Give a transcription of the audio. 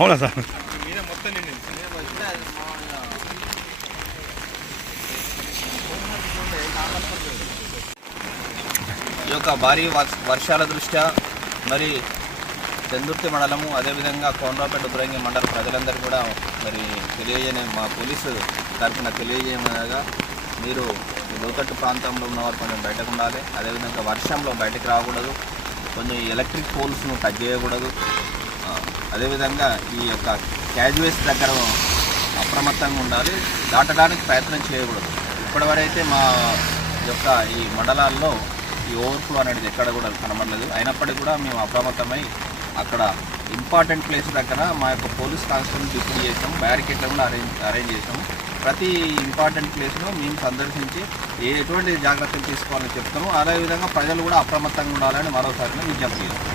అవునా సార్? ఈ యొక్క భారీ వర్షాల దృష్ట్యా మరి చందుర్తి మండలము అదేవిధంగా కోనరావుపేట ఉత్తరంగి మండల ప్రజలందరూ కూడా మరి మా పోలీసు తరఫున తెలియజేయమనగా మీరు లోతట్టు ప్రాంతంలో ఉన్నవారు కొంచెం బయటకు ఉండాలి. అదేవిధంగా వర్షంలో బయటకు రాకూడదు. కొంచెం ఎలక్ట్రిక్ పోల్స్ను టచ్ చేయకూడదు. అదేవిధంగా ఈ యొక్క క్యాజ్వేస్ దగ్గర అప్రమత్తంగా ఉండాలి. దాటడానికి ప్రయత్నం చేయకూడదు. ఇప్పటివరైతే మా యొక్క ఈ మండలాల్లో ఈ ఓవర్ఫ్లో అనేది ఎక్కడ కూడా కనబడలేదు. అయినప్పటికీ కూడా మేము అప్రమత్తమై అక్కడ ఇంపార్టెంట్ ప్లేస్ దగ్గర మా యొక్క పోలీస్ కానిస్టేబుల్ డిప్యూటీ చేసాము. బ్యారికేడ్లు కూడా అరేంజ్ చేసాము. ప్రతి ఇంపార్టెంట్ ప్లేస్ను మేము సందర్శించి ఎటువంటి జాగ్రత్తలు తీసుకోవాలని చెప్తాము. అదేవిధంగా ప్రజలు కూడా అప్రమత్తంగా ఉండాలని మరోసారి విజ్ఞప్తి చేస్తాము.